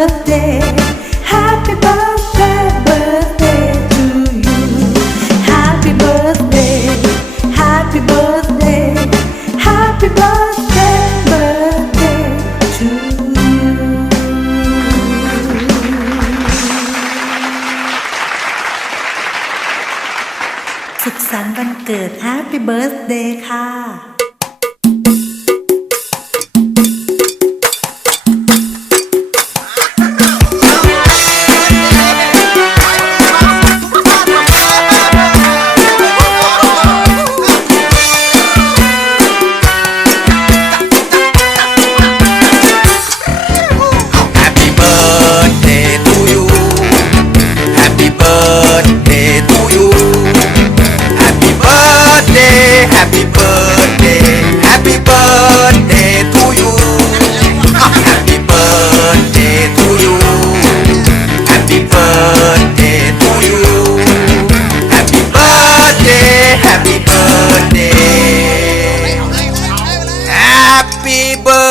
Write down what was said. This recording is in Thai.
สุขสันต์วันเกิดแฮปปี้เบิร์ธเดย์ค่ะ Happy